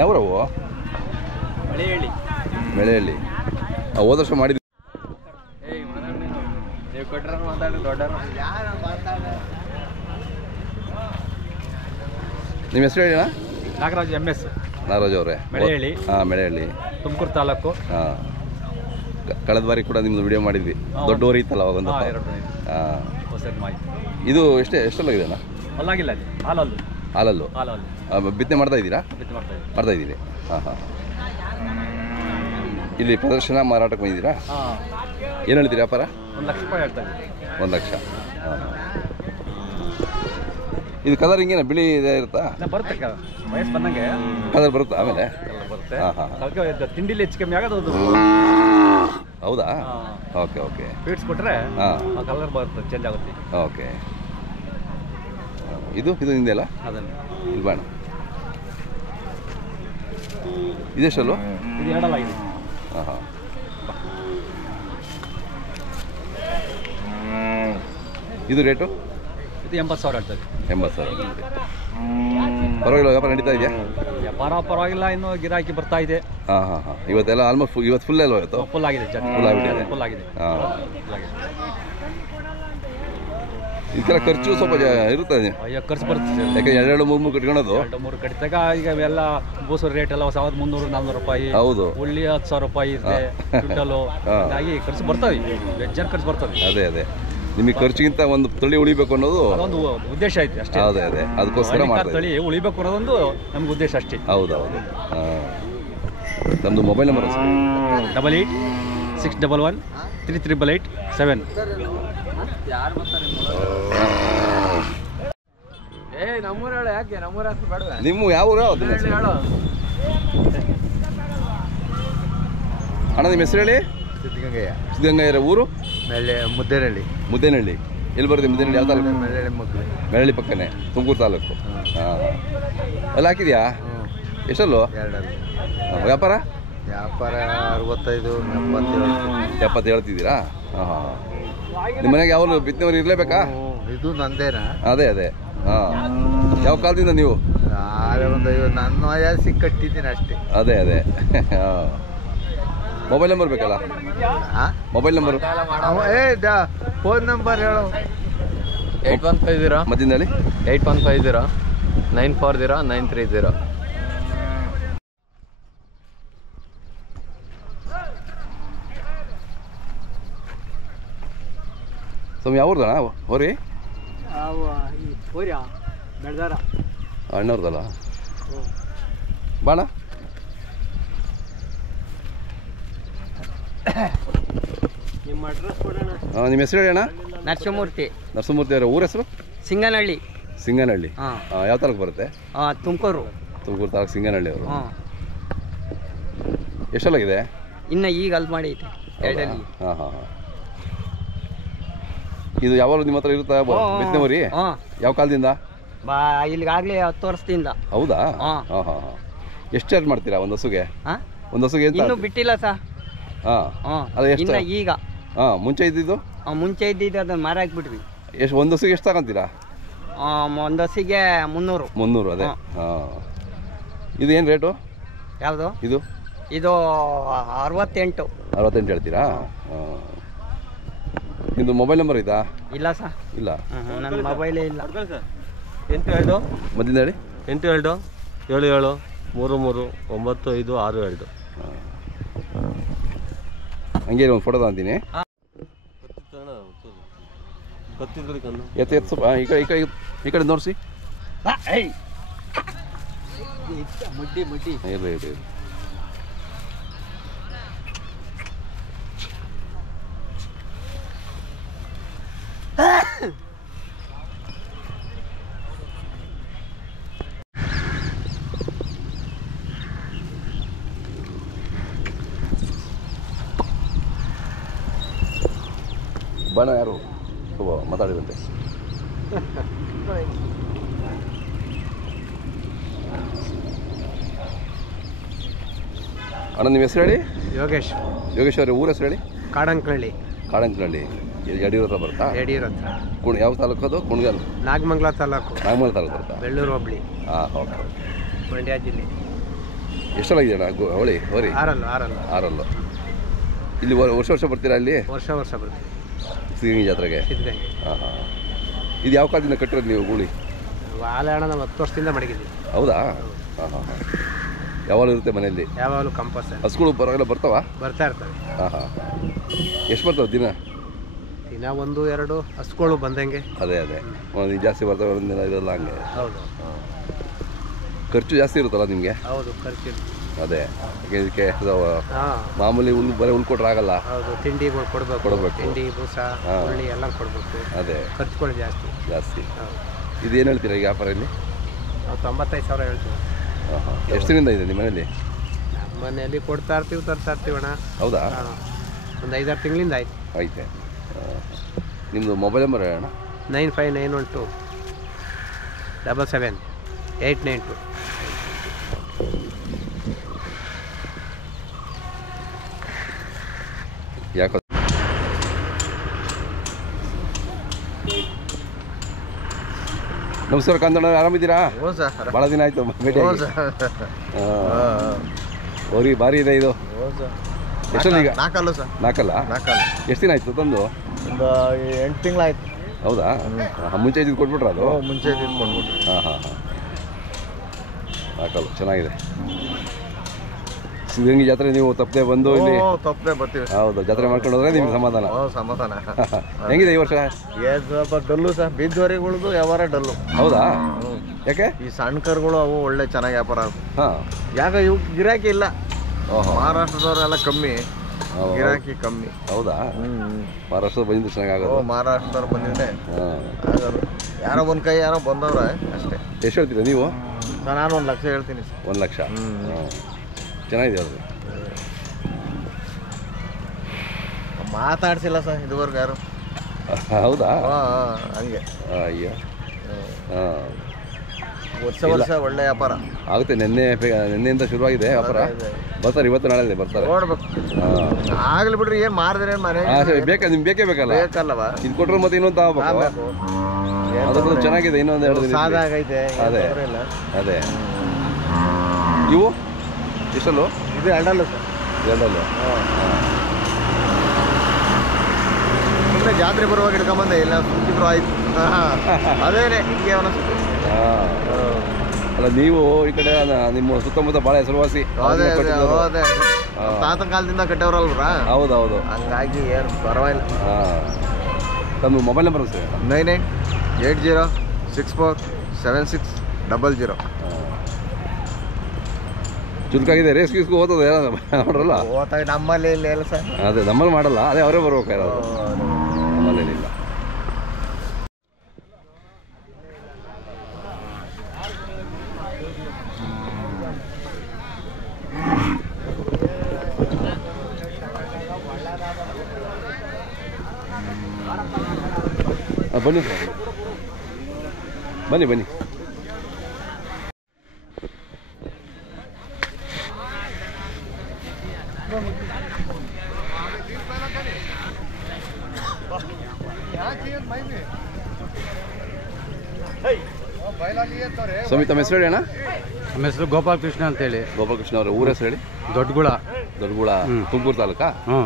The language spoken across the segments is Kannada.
ಯಾವ್ರವು? ಮಳೆಹಳ್ಳಿ. ಮೆಳೆಹಳ್ಳಿ. ಹೋದ ವರ್ಷ ಮಾಡಿದ್ವಿ. ನೀವು ಕೊಟ್ಟರೆ ಮಾತಾಡಿ ದೊಡ್ಡರು. ನಿಮ್ಮ ಹೆಸರು ಹೇಳಿಣ? ನಾಗರಾಜ್ MS. ನಾಗರಾಜ್ ಅವರೇ? ಮಳೆಹಳ್ಳಿ. ಹಾಂ, ಮೆಳೆಹಳ್ಳಿ, ತುಮಕೂರು ತಾಲೂಕು. ಹಾಂ. ಕಳೆದ ಬಾರಿ ಕೂಡ ನಿಮ್ಮದು ವಿಡಿಯೋ ಮಾಡಿದ್ವಿ. ದೊಡ್ಡವರಿ ಇತ್ತಲ್ಲ ಅವಾಗ ಒಂದು. ಹಾಂ. ಇದು ಎಷ್ಟೆಲ್ಲ ಅಣ್ಣ? ಅಲ್ಲಾಗಿಲ್ಲ, ಹಾಲಲ್ಲು. ಹಾಲಲ್ಲು. ಬಿತ್ತನೆ ಮಾಡ್ತಾ ಇದ್ದೀರಾ? ಮಾಡ್ತಾ ಇದ್ದೀರಿ. ಹಾಂ ಹಾಂ. ಇಲ್ಲಿ ಪ್ರದರ್ಶನ ಮಾರಾಟಕ್ಕೆ ಬಂದಿದ್ದೀರಾ? ಏನು ಹೇಳ್ತೀರಿ ವ್ಯಾಪಾರ? 1 ಲಕ್ಷ ರೂಪಾಯಿ ಹೇಳ್ತಾ ಇದ್ದೀವಿ. 1 ಲಕ್ಷ. ಹಾಂ. ಇದು ಕಲರ್ ಹಿಂಗೇನ ಬಿಳಿ ಇದೇ ಇರುತ್ತಾ? ಬರುತ್ತೆ, ವಯಸ್ಸು ಬಂದಂಗೆ ಕಲರ್ ಬರುತ್ತಾ ಆಮೇಲೆ? ಬರುತ್ತೆ. ಹಾಂ ಹಾಂ. ತಿಂಡಿಲಿ ಹೆಚ್ಚು ಕಮ್ಮಿ ಆಗೋದು. ಹೌದಾ? Okay okay. ಸ್ವೀಟ್ಸ್ ಕೊಟ್ಟರೆ ಹಾಂ, ಕಲರ್ ಬರುತ್ತೆ, ಚೇಂಜ್ ಆಗುತ್ತೆ. ಓಕೆ. ಇದು ನಿಂದೆಲ್ಲ? ಅದನ್ನು ಇಲ್ಲಿ ಬಾಣ. ಇದೆಷ್ಟಲ್ವ? ಇದು 2 ಆಗಿದೆ. ಹಾಂ ಹಾಂ. ಇದು ರೇಟು? ಇದು 80,000 ಹೇಳ್ತದೆ. 80,000. ಪರವಾಗಿಲ್ಲ, ವ್ಯಾಪಾರ ನಡೀತಾ ಇದೆಯಾ? ವ್ಯಾಪಾರ ಪರವಾಗಿಲ್ಲ, ಇನ್ನು ಗಿರಾಕಿ ಬರ್ತಾ ಇದೆ. ಹಾಂ ಹಾಂ ಹಾಂ. ಇವತ್ತೆಲ್ಲ ಆಲ್ಮೋಸ್ಟ್ ಇವತ್ತು ಫುಲ್ ಅಲ್ವ? ಇವತ್ತು ಫುಲ್ ಆಗಿದೆ. ಫುಲ್ ಆಗಿಬಿಟ್ಟಿದೆ. ಫುಲ್ ಆಗಿದೆ. ಹಾಂ. ಇದಕ್ಕೆಲ್ಲ ಖರ್ಚು ಸ್ವಲ್ಪ ಇರ್ತದೆ. ಅಯ್ಯೋ, ಖರ್ಚು ಬರುತ್ತೆ. ಯಾಕೆ 2-3 ಕಟ್ಕೊಳೋದು? 2-3 ಕಟ್ಟಿದಾಗ ಈಗ ಎಲ್ಲ ಬೂಸೂರು ರೇಟ್ ಎಲ್ಲ 1,300-400 ರೂಪಾಯಿ. ಹೌದು. ಉಳ್ಳಿ 10,000 ರೂಪಾಯಿ ಇದೆ ಕ್ವಿಂಟಲು. ಹಾಗಾಗಿ ಖರ್ಚು ಬರ್ತವೆ, ವೆಜ್ಜನ್ ಖರ್ಚು ಬರ್ತವೆ. ಅದೇ ನಿಮಗೆ ಖರ್ಚಿಗಿಂತ ಒಂದು ತಳಿ ಉಳಿಬೇಕು ಅನ್ನೋದು ಅದೊಂದು ಉದ್ದೇಶ ಐತೆ ಅಷ್ಟೇ. ಅದೇ ಅದಕ್ಕೋಸ್ಕರ ಮಾಡ್ತಾರೆ. ತಳಿ ಉಳಿಬೇಕು ಅನ್ನೋದೊಂದು ನಮ್ಗೆ ಉದ್ದೇಶ ಅಷ್ಟೇ. ಹೌದೌದು. ಹಾಂ. ನಮ್ಮದು ಮೊಬೈಲ್ ನಂಬರ್ 88-611-3388-7. ಯಾರು ಬರ್ತಾರೆ? ನಮ್ಮೂರು ಹೇಳು. ಯಾಕೆ ನಮ್ಮೂರ ಬೇಡ? ನಿಮ್ಮ ಯಾವ ಊರು? ಹೇಳು. ಅಣ್ಣ ನಿಮ್ಮ ಹೆಸರು ಹೇಳಿ? ಸಿದ್ಧಗಂಗಯ್ಯ. ಊರು? ಮುದ್ದೇನಹಳ್ಳಿ. ಎಲ್ಲಿ ಬರುತ್ತೆ ಮುದ್ದೇನಹಳ್ಳಿ? ಯಾವ ತಾಲೂಕು? ಮೆಳೆಹಳ್ಳಿ ಪಕ್ಕನೇ, ತುಮಕೂರು ತಾಲೂಕು. ಹಾಂ. ಅಲ್ಲಿ ಹಾಕಿದ್ಯಾ? ಎಷ್ಟಲ್ಲೋ? 2. ವ್ಯಾಪಾರ 65-70 ಹೇಳ್ತಿದ್ದೀರಾ? ಹಾಂ ಹಾಂ. ನಿಮ್ಮ ಮನೆಗೆ ಯಾವಾಗ ಬಿತ್ತನೆಯವ್ರು ಇರಲೇಬೇಕಾ? ಇದು ನಂದೇನಾ? ಅದೇ ಹಾಂ. ಯಾವ ಕಾಲದಿಂದ ನೀವು? ನನ್ನ ವಯಸ್ಸಿಗೆ ಕಟ್ಟಿದ್ದೀನಿ ಅಷ್ಟೇ. ಅದೇ ಹಾಂ. ಮೊಬೈಲ್ ನಂಬರ್ ಬೇಕಲ್ಲ? Mobile number? ಫೋನ್ ನಂಬರ್ ಹೇಳು. 8150 ಮತ್ತಿಂದ ಹೇಳಿ. 8150-940-930. ಸ್ವಾಮಿ ಯಾವ್ದಣ್ಣ? ಹೋರಿ ಬೆಳ್ದಾರ ಅಣ್ಣವ್ರದಲ್ಲ? ಬಾಣ. ನಿಮ್ಮ ಅಡ್ರೆಸ್ ಕೊಡೋಣ. ನಿಮ್ಮ ಹೆಸರು ಹೇಳಿ ಅಣ್ಣ? ನರಸಿಂಹಮೂರ್ತಿ ಅವರ ಊರ ಹೆಸರು? ಸಿಂಗನಹಳ್ಳಿ. ಯಾವ ತಾಲೂಕು ಬರುತ್ತೆ? ತುಮಕೂರು ತಾಲೂಕು, ಸಿಂಗನಹಳ್ಳಿ ಅವರು. ಎಷ್ಟಲ್ಲಾಗಿದೆ? ಇನ್ನು ಈಗ ಅಲ್ಲಿ ಮಾಡಿ ಐತೆ. ಹಾಂ ಹಾಂ ಹಾಂ. ಇದು ಯಾವಾಗ ನಿಮ್ಮ ಹತ್ರ ಇರುತ್ತಾ ಬಿತ್ತನೆವರಿ? ಯಾವ ಕಾಲದಿಂದ? ಇಲ್ಲಿಗಾಗಲೇ 10 ವರ್ಷದಿಂದ. ಹೌದಾ? ಹಾಂ ಹಾಂ ಹಾಂ. ಎಷ್ಟು ಚಾರ್ಜ್ ಮಾಡ್ತೀರಾ ಒಂದು ಹಸುಗೆ? ಇನ್ನೂ ಬಿಟ್ಟಿಲ್ಲ ಸರ್. ಹಾಂ. ಅದು ಎಷ್ಟು ಈಗ? ಹಾಂ. ಮುಂಚೆ ಇದ್ದಿದ್ದು ಅದನ್ನ ಮಾರ ಹಾಕ್ಬಿಟ್ವಿ. ಎಷ್ಟು ಒಂದು ಹಸುಗೆ ಎಷ್ಟು ತಗೊಂತೀರಾ? ಒಂದು ಹಸಿಗೆ 300. ಅದೇ. ಹಾಂ. ಇದು ಏನು ರೇಟು? ಯಾವುದು ಇದು? 68 ಹೇಳ್ತೀರಾ? ಹಾಂ. ನಿಮ್ಮದು ಮೊಬೈಲ್ ನಂಬರ್ ಇದಾ? ಇಲ್ಲ ಸರ್. ಇಲ್ಲ, ನನ್ನ ಮೊಬೈಲೇ ಇಲ್ಲ. 82 ಮದ್ದಿಂದ ಹೇಳಿ. 8277339562. ಹಂಗೆ ಒಂದು ಫೋಟೋ ತಗೊಂತೀನಿ. ಎತ್ತು ಸ್ವಲ್ಪ ಈ ಕಡೆ ನೋಡಿಸಿ. ಇರ್ಲಿ. ಬಣ ಯಾರು ಸ್ವಲ್ಪ ಮಾತಾಡಿದಂತೆ. ಅಣ್ಣ ನಿಮ್ಮ ಹೆಸರು ಹೇಳಿ? ಯೋಗೇಶ್ ಅವರ ಊರ ಹೆಸರು ಹೇಳಿ? ಕಾಡಂಕನಹಳ್ಳಿ. ಯಡಿಯೂರು ಹತ್ರ ಬರುತ್ತಾ? ಯಡಿಯೂರು ಹತ್ರ. ಯಾವ ತಾಲೂಕು ಅದು? ಕುಣಗಲ್? ನಾಗಮಂಗಲ ತಾಲೂಕು ಬರುತ್ತಾ? ಬೆಳ್ಳೂರು ಹೋಬಳಿ. ಹಾಂ. ಓಕೆ. ಮಂಡ್ಯ ಜಿಲ್ಲೆ. ಎಷ್ಟೆಲ್ಲ ಇದೆಯಣ್ಣ ಅವಳಿ ಹೋರಿ? ಆರಲ್ಲು ಆರಲ್ಲು. ಇಲ್ಲಿ ವರ್ಷ ವರ್ಷ ಬರ್ತೀರಾ ಇಲ್ಲಿ? ವರ್ಷ ಬರ್ತೀವಿ ಸಿದ್ಧಗಂಗೆ ಜಾತ್ರೆಗೆ. ಸಿದ್ಧಗಂಗೆ. ಹಾಂ ಹಾಂ. ಇದು ಯಾವ ಕಾಲದಿಂದ ಕಟ್ಟಿರೋದು ನೀವು ಗೂಳಿ? ವಾಲೆ ಅಣ್ಣ ನಾವು 10 ವರ್ಷದಿಂದ ಮಡಗಿದ್ದೀವಿ. ಹೌದಾ? ಹಾಂ ಹಾಂ ಹಾಂ. ಯಾವಾಗಲೂ ಇರುತ್ತೆ ಮನೆಯಲ್ಲಿ? ಯಾವಾಗಲೂ ಕಂಪಲ್ಸರಿ. ಹಸುಗಳು ಬರೋಲ್ಲ ಬರ್ತಾವ? ಬರ್ತಾ ಇರ್ತವೆ. ಹಾಂ ಹಾಂ. ಎಷ್ಟು ಬರ್ತಾವೆ ದಿನ? ದಿನ 1-2 ಹಸುಗಳು ಬಂದಂಗೆ. ಅದೇ ಒಂದು ಜಾಸ್ತಿ ಬರ್ತವೆ, ಒಂದಿನ ಇರೋಲ್ಲ ಹಂಗೆ. ಹೌದು. ಖರ್ಚು ಜಾಸ್ತಿ ಇರುತ್ತಲ್ಲ ನಿಮಗೆ? ಹೌದು, ಖರ್ಚು. ಅದೇ ಇದಕ್ಕೆ ಹಾಂ, ಮಾಮೂಲಿ ಬರೀ ಹುಲ್ ಕೊಟ್ರೆ ಆಗಲ್ಲ. ಹೌದು, ತಿಂಡಿಗಳು ಕೊಡಬೇಕು. ತಿಂಡಿ, ಬೂಸ, ಹುಳ್ಳಿ ಎಲ್ಲ ಕೊಡಬೇಕು. ಅದೇ ಖರ್ಚುಗಳು ಜಾಸ್ತಿ. ಹೌದು. ಇದೇನು ಹೇಳ್ತೀರಾ ಈಗ ವ್ಯಾಪಾರ ಇಲ್ಲಿ? ನಾವು 95,000 ಹೇಳ್ತೀವಿ. ಹಾಂ ಹಾಂ. ಎಷ್ಟು ದಿನದಿಂದ ಇದೆ ನಿಮ್ಮ ಮನೇಲಿ? ನಮ್ಮ ಮನೆಯಲ್ಲಿ ಕೊಡ್ತಾ ಇರ್ತೀವಿ, ತರ್ತಾ ಇರ್ತೀವಿ ಅಣ್ಣ. ಹೌದಾ? ಒಂದು 5-6 ತಿಂಗಳಿಂದ ಆಯ್ತು. ಐತೆ. ನಿಮ್ಮದು ಮೊಬೈಲ್ ನಂಬರ್ ಅಣ್ಣ? 9591 77 892. ಯಾಕೆ? ನಮಸ್ಕಾರ ಕಾಂತಣ್ಣ, ಆರಾಮಿದ್ದೀರಾ? ಭಾಳ ದಿನ ಆಯಿತು ಭೇಟಿ. ಹೋರಿ ಭಾರಿ ಇದೆ ಇದು. ಎಷ್ಟೊಂದು ಈಗ? ನಾಲ್ಕಲ್ಲ? ಎಷ್ಟು ದಿನ ಆಯಿತು ತಂದು? ಒಂದು 8 ತಿಂಗಳಾಯ್ತು. ಹೌದಾ? ಮುಂಚೆ ಇದ್ದು ಕೊಟ್ಬಿಟ್ರ ಅದು? ಮುಂಚೆ ಕೊಟ್ಬಿಟ್ಟು. ಹಾಂ ಹಾಂ ಹಾಂ. ನಾಲ್ಕಲ್ಲ ಚೆನ್ನಾಗಿದೆ. ಸಿದ್ಧಗಂಗೆ ಜಾತ್ರೆ ನೀವು ತಪ್ಪದೆ ಬಂದು ಇಲ್ಲಿ? ತಪ್ಪದೆ ಬರ್ತೀವಿ. ಹೌದು, ಜಾತ್ರೆ ಮಾಡ್ಕೊಂಡು ಹೋದ್ರೆ ನಿಮ್ಗೆ ಸಮಾಧಾನ. ಹೆಂಗಿದೆ ಈ ವರ್ಷ? ಸ್ವಲ್ಪ ಡಲ್ಲು ಸರ್, ಬೀದ್ವರಿಗಳದು ವ್ಯವಹಾರ ಡಲ್ಲು. ಹೌದಾ? ಯಾಕೆ? ಈ ಸಣ್ಣ ಕರುಗಳು ಅವು ಒಳ್ಳೆ ಚೆನ್ನಾಗಿ ವ್ಯಾಪಾರ. ಹಾಂ. ಯಾಕೆ ಇವು ಗಿರಾಕಿ ಇಲ್ಲ. ಮಹಾರಾಷ್ಟ್ರದವರೆಲ್ಲ ಕಮ್ಮಿ, ಗಿರಾಕಿ ಕಮ್ಮಿ. ಹೌದಾ? ಮಹಾರಾಷ್ಟ್ರದ ಬಂದಿದ್ದು ಚೆನ್ನಾಗಾಗೋದು. ಮಹಾರಾಷ್ಟ್ರದವ್ರು ಬಂದಿದ್ರೆ ಆಗೋದು. ಯಾರೋ ಒಂದು ಕೈ ಯಾರೋ ಬಂದವ್ರೆ ಅಷ್ಟೇ. ಎಷ್ಟು ಹೇಳ್ತೀರಾ ನೀವು? ನಾನು 1 ಲಕ್ಷ ಹೇಳ್ತೀನಿ ಸರ್. 1 ಲಕ್ಷ? ಚೆನ್ನಾಗಿದೆ ಅದು. ಮಾತಾಡ್ಸಿಲ್ಲ ಸರ್ ಇದುವರೆಗೂ ಯಾರು. ಹೌದಾ? ಹಂಗೆ. ಅಯ್ಯೋ. ಹಾಂ. ವರ್ಷ ಒಳ್ಳೆ ವ್ಯಾಪಾರ ಆಗುತ್ತೆ. ನಿನ್ನೆಯಿಂದ ಶುರುವಾಗಿದೆ ವ್ಯಾಪಾರ. ಬರ್ತಾರೆ ಇವತ್ತು ನಾಳೆ ಬರ್ತಾರೆ. ನೋಡ್ಬೇಕು. ಆಗ್ಲಿ ಬಿಡ್ರಿ, ಏನು ಮಾಡಿದ್ರೆ ಮನೆ ಬೇಕಾ? ನಿಮ್ಗೆ ಬೇಕಲ್ಲ? ಬೇಕಲ್ಲವಾ? ಇದು ಕೊಟ್ಟರೆ ಮತ್ತೆ ಇನ್ನೊಂದು ತಗೋಬೇಕು. ಅದೊಂದು ಚೆನ್ನಾಗಿದೆ, ಇನ್ನೊಂದು 2 ದಿನ ಸಾದಾಗೈತೆ. ಅದೇ. ಇವು ಎಷ್ಟಲ್ಲು? ಇದು 2 ಸರ್. 2. ಸುಮ್ಮನೆ ಜಾತ್ರೆ ಬರುವಾಗ ಹಿಡ್ಕೊಂಬಂದೆ, ಇಲ್ಲ ಸುತ್ತಿದ್ರು ಆಯ್ತು. ಅದೇನೆ ಹಿಂಗೆ ಅವನ. ಅಲ್ಲ, ನೀವು ಈ ಕಡೆ ನಿಮ್ಮ ಸುತ್ತಮುತ್ತ ಭಾಳ ಹೆಸರುವಾಸಿ. ತಾತನ ಕಾಲದಿಂದ ಕಟ್ಟವ್ರಲ್ವ್ರಾ? ಹೌದೌದು. ಹಂಗಾಗಿ ಏನು ಪರವಾಗಿಲ್ಲ. ತಮ್ಮ ಮೊಬೈಲ್ ನಂಬರ್ ಸರ್? 9980647600. ಚುರುಕಾಗಿದೆ. ರೇಸ್ ಗೀಸ್ಗೂ ಓದೋದು ನೋಡ್ರಲ್ಲ? ನಮ್ಮಲ್ಲಿ ಇಲ್ಲ ಸರ್. ಅದೇ ನಮ್ಮಲ್ಲಿ ಮಾಡಲ್ಲ. ಅದೇ ಅವರೇ ಬರ್ಬೇಕಾಗಿರೋದು. ನಮ್ಮಲ್ಲೇನಿಲ್ಲ. ಬನ್ನಿ ಸರ್, ಬನ್ನಿ. ಸ್ವಾಮಿ, ತಮ್ಮ ಹೆಸರು ಹೇಳಿ ಅಣ್ಣ? ನಮ್ಮ ಹೆಸರು ಗೋಪಾಲ್ ಕೃಷ್ಣ ಅಂತೇಳಿ. ಗೋಪಾಲ್ ಕೃಷ್ಣ ಅವರ ಊರ ಹೆಸರು ಹೇಳಿ? ದೊಡ್ಡಗುಳ, ತುಮಕೂರು ತಾಲೂಕಾ? ಹ್ಞೂ.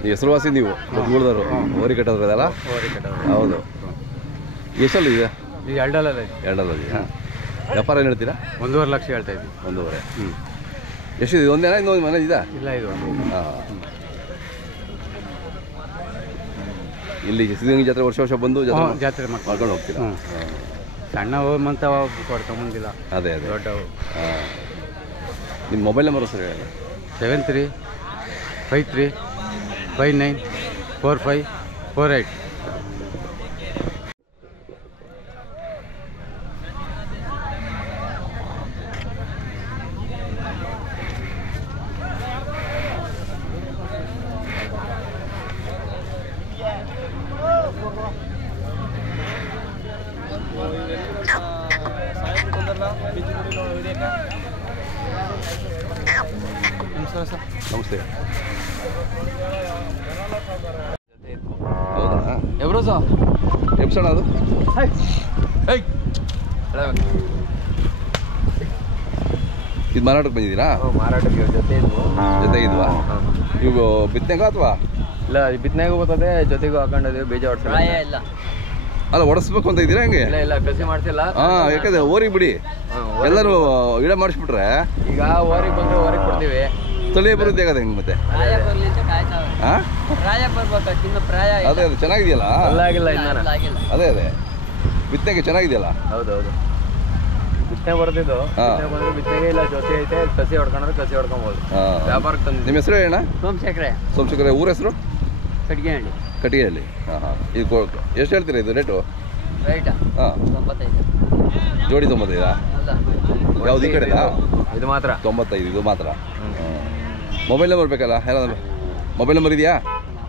ನೀವು ಹೆಸರುವಾಸಿ, ನೀವು ದೊಡ್ಡಗುಳದವರು. ಹೋರಿ ಕಟ್ಟೋದ್ರಲ್ಲ? ಹೌದು. ಎಷ್ಟಲ್ಲ ಇದೆ? ಈಗ 2 ಇದೆಯಾ? ವ್ಯಾಪಾರ ಏನು ಹೇಳ್ತೀರಾ? 1.5 ಲಕ್ಷ ಹೇಳ್ತಾ ಇದ್ದೀವಿ. 1.5. ಎಷ್ಟಿದೆ? ಒಂದೇನಾ ಇನ್ನೊಂದು ಮನೆ ಇದೆ? ಇಲ್ಲ, ಇದು. ಹಾಂ. ಇಲ್ಲಿ ಸಿದ್ಧಗಂಗೆ ಜಾತ್ರೆ ವರ್ಷ ಬಂದು ಜಾತ್ರೆ ಮಾಡ್ಕೊಂಡು ಹೋಗ್ತೀರಾ? ಸಣ್ಣ ಹೋಗ್ಮಂತ ಕೊಡ್ಕೊಂಬಂದಿಲ್ಲ. ಅದೇ ದೊಡ್ಡವು. ಹಾಂ. ನಿಮ್ಮ ಮೊಬೈಲ್ ನಂಬರ್ ಸರ್ ಹೇಳಿ? 7353594548. ನಮಸ್ತೆ. ಹೌದಾ? ಎಬ್ರೋ ಸರ್ ಎಬ್ಸೋಣ ಅದು. ಇದು ಮಾರಾಟಕ್ಕೆ ಬಂದಿದ್ದೀರಾ? ಮಾರಾಟಕ್ಕೆ ಜೊತೆ ಇದ್ವು. ಜೊತೆಗಿದ್ವಾ? ಇವು ಬಿತ್ತನೆಗ ಅಥವಾ? ಇಲ್ಲ ಬಿತ್ತನೆಗೂ ಬರ್ತದೆ, ಜೊತೆಗೂ ಹಾಕೊಂಡಿದ್ದೀವಿ. ಬೀಜ ಹೊಡ್ಸಲ್ಲ. ಇಲ್ಲ ಅಲ್ಲ ಹೊಡೆಸ್ಬೇಕು ಅಂತ ಇದ್ದೀರಾ ಹೆಂಗೆ? ಇಲ್ಲ ಕಸಿ ಮಾಡ್ತಿಲ್ಲ. ಯಾಕಂದ್ರೆ ಓರಿಗೆ ಬಿಡಿ, ಎಲ್ಲರೂ ಗಿಡ ಮಾಡಿಸ್ಬಿಟ್ರೆ ಈಗ ಓರಿಗೆ ಬಂದ್ರೆ ಓರಿಗೆ ಕೊಡ್ತೀವಿ. ತಲೆ ಬರುತ್ತೆ ಆಗದ ಹೆಂಗೆ ಮತ್ತೆ? ಹಾಂ ಅದೇ ಅದು ಚೆನ್ನಾಗಿದೆಯಲ್ಲ? ಅಲ್ಲಾಗಿಲ್ಲ ಇನ್ನ. ಅದೇ ಬಿತ್ತನೆಗೆ ಚೆನ್ನಾಗಿದೆಯಲ್ಲ? ಹೌದೌದು, ಬಿತ್ತನೆ ಬರ್ತಿದ್ದು. ಬಂದ್ರೆ ಬಿತ್ತನೆಗೆ ಇಲ್ಲ, ಜೊತೆ ಐತೆ. ಕಸಿ ಹೊಡ್ಕೊಂಡ್ರೆ ಕಸಿ ಹೊಡ್ಕೊಬೋದು. ವ್ಯಾಪಾರಕ್ಕೆ ತಂದು. ನಿಮ್ಮ ಹೆಸರು ಹೇಳ? ಸೋಮಶೇಖರ. ಊರ ಹೆಸರು? ಕಟ್ಗೆಹಳ್ಳಿ. ಕಟಿಯಲ್ಲಿ. ಇದು ಎಷ್ಟು ಹೇಳ್ತೀರಾ ಇದು ರೇಟು? ಹಾಂ, 95. ಜೋಡಿ 95? ಯಾವ್ದು ಈ ಕಡೆದಾ? ಇದು ಮಾತ್ರ 95. ಇದು ಮಾತ್ರ. ಮೊಬೈಲ್ ನಂಬರ್ ಬೇಕಲ್ಲ? ಯಾರಾದ್ರೂ ಮೊಬೈಲ್ ನಂಬರ್ ಇದೆಯಾ?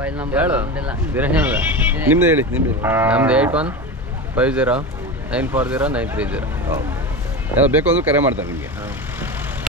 ಹೇಳು. ನಿಮ್ದು ಹೇಳಿ. ನಮ್ದು 8150940930. ಯಾರು ಬೇಕು ಅಂದ್ರೆ ಕರೆ ಮಾಡ್ತಾರೆ ನಿಮಗೆ.